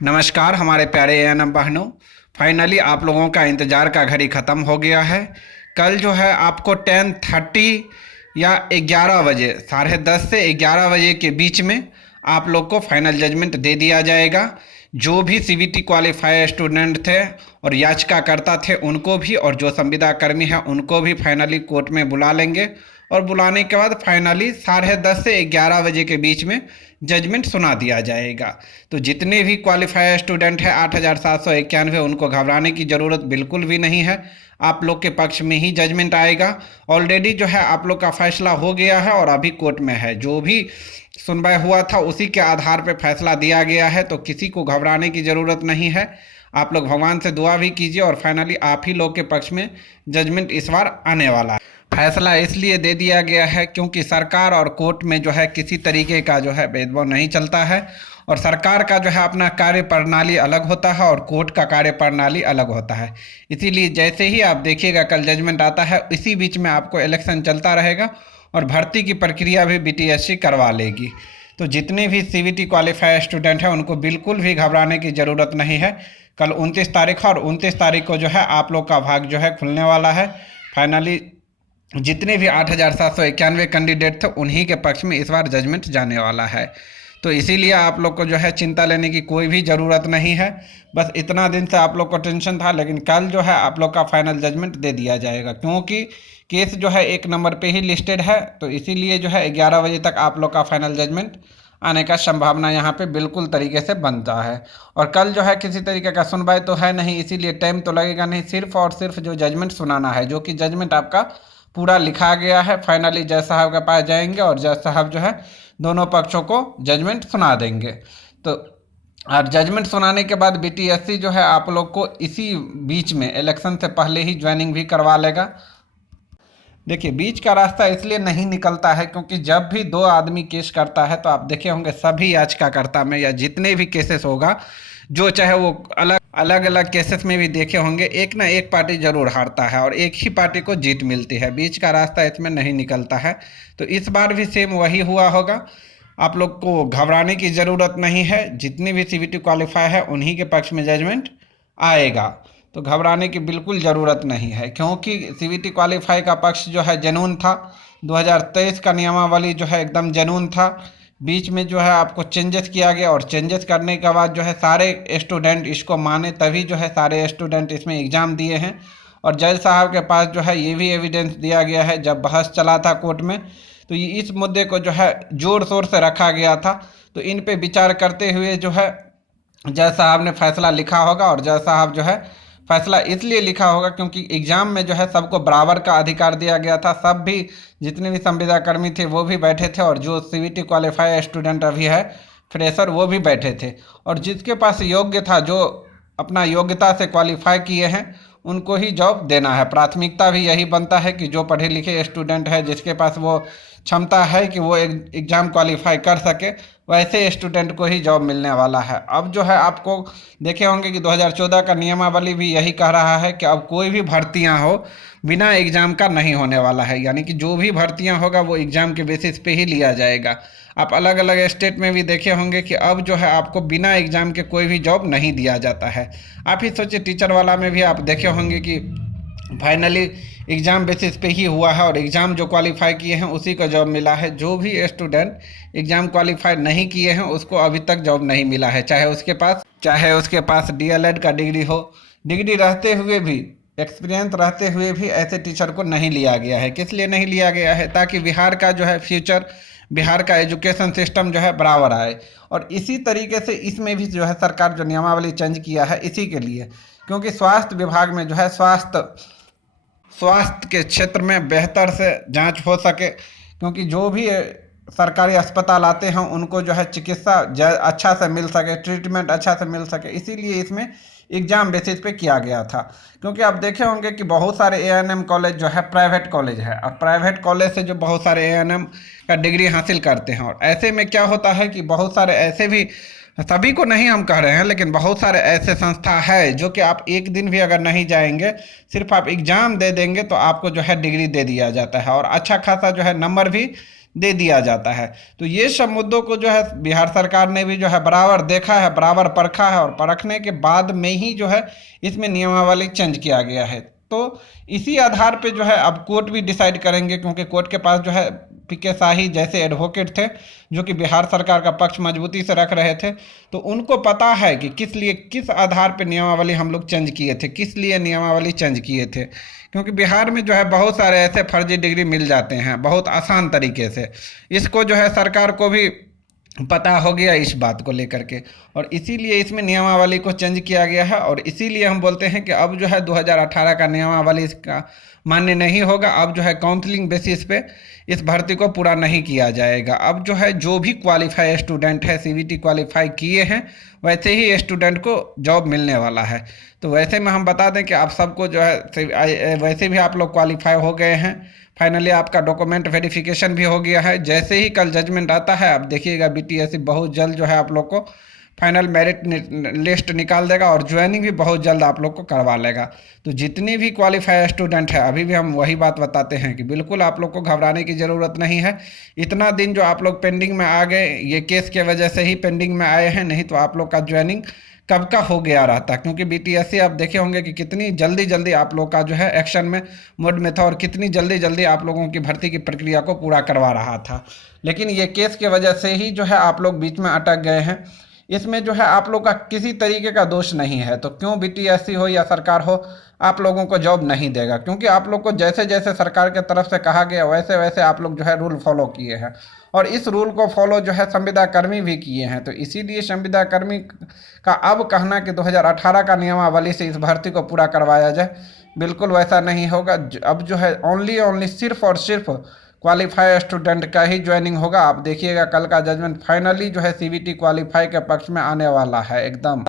नमस्कार हमारे प्यारे एएनएम बहनों। फाइनली आप लोगों का इंतज़ार का घड़ी ख़त्म हो गया है। कल जो है आपको 10:30 या 11 बजे, 10:30 से 11 बजे के बीच में आप लोग को फाइनल जजमेंट दे दिया जाएगा। जो भी सीबीटी क्वालिफाई स्टूडेंट थे और याचिकाकर्ता थे उनको भी, और जो संविदा कर्मी हैं उनको भी फाइनली कोर्ट में बुला लेंगे। और बुलाने के बाद फाइनली 10:30 से 11 बजे के बीच में जजमेंट सुना दिया जाएगा। तो जितने भी क्वालिफाई स्टूडेंट हैं 8,791, उनको घबराने की ज़रूरत बिल्कुल भी नहीं है। आप लोग के पक्ष में ही जजमेंट आएगा। ऑलरेडी जो है आप लोग का फैसला हो गया है और अभी कोर्ट में है। जो भी सुनवाई हुआ था उसी के आधार पर फैसला दिया गया है, तो किसी को घबराने की ज़रूरत नहीं है। आप लोग भगवान से दुआ भी कीजिए और फाइनली आप ही लोग के पक्ष में जजमेंट इस बार आने वाला है। फैसला इसलिए दे दिया गया है क्योंकि सरकार और कोर्ट में जो है किसी तरीके का जो है भेदभाव नहीं चलता है, और सरकार का जो है अपना कार्य प्रणाली अलग होता है और कोर्ट का कार्य प्रणाली अलग होता है। इसीलिए जैसे ही आप देखिएगा कल जजमेंट आता है, इसी बीच में आपको इलेक्शन चलता रहेगा और भर्ती की प्रक्रिया भी बीटीएससी करवा लेगी। तो जितने भी सीबीटी क्वालिफाई स्टूडेंट हैं उनको बिल्कुल भी घबराने की ज़रूरत नहीं है। कल 29 तारीख है और 29 तारीख को जो है आप लोग का भाग जो है खुलने वाला है। फाइनली जितने भी 8,791 कैंडिडेट थे उन्हीं के पक्ष में इस बार जजमेंट जाने वाला है। तो इसीलिए आप लोग को जो है चिंता लेने की कोई भी ज़रूरत नहीं है। बस इतना दिन से आप लोग को टेंशन था, लेकिन कल जो है आप लोग का फाइनल जजमेंट दे दिया जाएगा, क्योंकि केस जो है 1 नंबर पे ही लिस्टेड है। तो इसीलिए जो है 11 बजे तक आप लोग का फाइनल जजमेंट आने का संभावना यहाँ पे बिल्कुल तरीके से बनता है। और कल जो है किसी तरीके का सुनवाई तो है नहीं, इसीलिए टाइम तो लगेगा नहीं। सिर्फ और सिर्फ जो जजमेंट सुनाना है, जो कि जजमेंट आपका पूरा लिखा गया है। फाइनली जज साहब के पास जाएंगे और जज साहब जो है दोनों पक्षों को जजमेंट सुना देंगे। तो और जजमेंट सुनाने के बाद बीटीएससी जो है आप लोग को इसी बीच में इलेक्शन से पहले ही ज्वाइनिंग भी करवा लेगा। देखिए, बीच का रास्ता इसलिए नहीं निकलता है क्योंकि जब भी 2 आदमी केस करता है तो आप देखे होंगे सभी याचिकाकर्ता में या जितने भी केसेस होगा, जो चाहे वो अलग अलग केसेस में भी देखे होंगे, एक ना एक पार्टी जरूर हारता है और एक ही पार्टी को जीत मिलती है। बीच का रास्ता इसमें नहीं निकलता है। तो इस बार भी सेम वही हुआ होगा। आप लोग को घबराने की ज़रूरत नहीं है। जितनी भी सीबीटी क्वालिफाई है उन्हीं के पक्ष में जजमेंट आएगा, तो घबराने की बिल्कुल ज़रूरत नहीं है, क्योंकि सीबीटी क्वालिफाई का पक्ष जो है जनून था। 2023 का नियमावली जो है एकदम जनून था। बीच में जो है आपको चेंजेस किया गया और चेंजेस करने के बाद जो है सारे स्टूडेंट इसको माने, तभी जो है सारे स्टूडेंट इसमें एग्ज़ाम दिए हैं। और जज साहब के पास जो है ये भी एविडेंस दिया गया है, जब बहस चला था कोर्ट में तो इस मुद्दे को जो है ज़ोर शोर से रखा गया था। तो इन पे विचार करते हुए जो है जज साहब ने फैसला लिखा होगा। और जज साहब जो है फैसला इसलिए लिखा होगा क्योंकि एग्ज़ाम में जो है सबको बराबर का अधिकार दिया गया था। सब भी जितने भी संविदा कर्मी थे वो भी बैठे थे, और जो सीबीटी क्वालिफाई स्टूडेंट अभी है फ्रेशर, वो भी बैठे थे। और जिसके पास योग्य था, जो अपना योग्यता से क्वालिफाई किए हैं, उनको ही जॉब देना है। प्राथमिकता भी यही बनता है कि जो पढ़े लिखे स्टूडेंट है, जिसके पास वो क्षमता है कि वो एग्ज़ाम क्वालिफाई कर सके, वैसे स्टूडेंट को ही जॉब मिलने वाला है। अब जो है आपको देखे होंगे कि 2014 का नियमावली भी यही कह रहा है कि अब कोई भी भर्तियां हो बिना एग्ज़ाम का नहीं होने वाला है। यानी कि जो भी भर्तियां होगा वो एग्ज़ाम के बेसिस पे ही लिया जाएगा। आप अलग अलग स्टेट में भी देखे होंगे कि अब जो है आपको बिना एग्ज़ाम के कोई भी जॉब नहीं दिया जाता है। आप ही सोचिए, टीचर वाला में भी आप देखे होंगे कि फाइनली एग्ज़ाम बेसिस पे ही हुआ है और एग्ज़ाम जो क्वालिफाई किए हैं उसी को जॉब मिला है। जो भी स्टूडेंट एग्ज़ाम क्वालिफाई नहीं किए हैं उसको अभी तक जॉब नहीं मिला है, चाहे उसके पास डीएलएड का डिग्री हो। डिग्री रहते हुए भी, एक्सपीरियंस रहते हुए भी ऐसे टीचर को नहीं लिया गया है। किस लिए नहीं लिया गया है? ताकि बिहार का जो है फ्यूचर, बिहार का एजुकेशन सिस्टम जो है बराबर आए। और इसी तरीके से इसमें भी जो है सरकार जो नियमावली चेंज किया है इसी के लिए, क्योंकि स्वास्थ्य विभाग में जो है स्वास्थ्य के क्षेत्र में बेहतर से जांच हो सके, क्योंकि जो भी सरकारी अस्पताल आते हैं उनको जो है चिकित्सा अच्छा से मिल सके, ट्रीटमेंट अच्छा से मिल सके। इसीलिए इसमें एग्ज़ाम बेसिस पे किया गया था। क्योंकि आप देखे होंगे कि बहुत सारे एएनएम कॉलेज जो है प्राइवेट कॉलेज है, और प्राइवेट कॉलेज से जो बहुत सारे एएनएम का डिग्री हासिल करते हैं। और ऐसे में क्या होता है कि बहुत सारे ऐसे भी, सभी को नहीं हम कह रहे हैं, लेकिन बहुत सारे ऐसे संस्था है जो कि आप एक दिन भी अगर नहीं जाएंगे, सिर्फ आप एग्ज़ाम दे देंगे तो आपको जो है डिग्री दे दिया जाता है और अच्छा खासा जो है नंबर भी दे दिया जाता है। तो ये सब मुद्दों को जो है बिहार सरकार ने भी जो है बराबर देखा है, बराबर परखा है, और परखने के बाद में ही जो है इसमें नियमावली चेंज किया गया है। तो इसी आधार पे जो है अब कोर्ट भी डिसाइड करेंगे, क्योंकि कोर्ट के पास जो है पीके शाही जैसे एडवोकेट थे जो कि बिहार सरकार का पक्ष मजबूती से रख रहे थे, तो उनको पता है कि किस लिए, किस आधार पे नियमावली हम लोग चेंज किए थे, किस लिए नियमावली चेंज किए थे। क्योंकि बिहार में जो है बहुत सारे ऐसे फर्जी डिग्री मिल जाते हैं बहुत आसान तरीके से। इसको जो है सरकार को भी पता हो गया इस बात को लेकर के, और इसीलिए इसमें नियमावली को चेंज किया गया है। और इसीलिए हम बोलते हैं कि अब जो है 2018 का नियमावली इसका मान्य नहीं होगा। अब जो है काउंसलिंग बेसिस पे इस भर्ती को पूरा नहीं किया जाएगा। अब जो है जो भी क्वालिफाई स्टूडेंट है, सीवीटी क्वालिफाई किए हैं, वैसे ही स्टूडेंट को जॉब मिलने वाला है। तो वैसे में हम बता दें कि आप सबको जो है वैसे भी आप लोग क्वालिफाई हो गए हैं, फाइनली आपका डॉक्यूमेंट वेरिफिकेशन भी हो गया है। जैसे ही कल जजमेंट आता है आप देखिएगा बीटीएससी बहुत जल्द जो है आप लोग को फाइनल मेरिट लिस्ट निकाल देगा, और ज्वाइनिंग भी बहुत जल्द आप लोग को करवा लेगा। तो जितनी भी क्वालिफाई स्टूडेंट है, अभी भी हम वही बात बताते हैं कि बिल्कुल आप लोग को घबराने की ज़रूरत नहीं है। इतना दिन जो आप लोग पेंडिंग में आ गए, ये केस के वजह से ही पेंडिंग में आए हैं, नहीं तो आप लोग का ज्वाइनिंग कब का हो गया रहता। क्योंकि बीटीएससी आप देखे होंगे कि कितनी जल्दी जल्दी आप लोग का जो है एक्शन में मोड में था, और कितनी जल्दी जल्दी आप लोगों की भर्ती की प्रक्रिया को पूरा करवा रहा था। लेकिन ये केस के वजह से ही जो है आप लोग बीच में अटक गए हैं। इसमें जो है आप लोग का किसी तरीके का दोष नहीं है। तो क्यों बीटीएससी हो या सरकार हो, आप लोगों को जॉब नहीं देगा, क्योंकि आप लोग को जैसे जैसे सरकार के तरफ से कहा गया वैसे वैसे आप लोग जो है रूल फॉलो किए हैं, और इस रूल को फॉलो जो है संविदा कर्मी भी किए हैं। तो इसीलिए संविदा कर्मी का अब कहना कि 2018 का नियमावली से इस भर्ती को पूरा करवाया जाए, बिल्कुल वैसा नहीं होगा। अब जो है ओनली सिर्फ और सिर्फ क्वालिफाई स्टूडेंट का ही ज्वाइनिंग होगा। आप देखिएगा कल का जजमेंट फाइनली जो है सीवीटी क्वालिफाई के पक्ष में आने वाला है एकदम।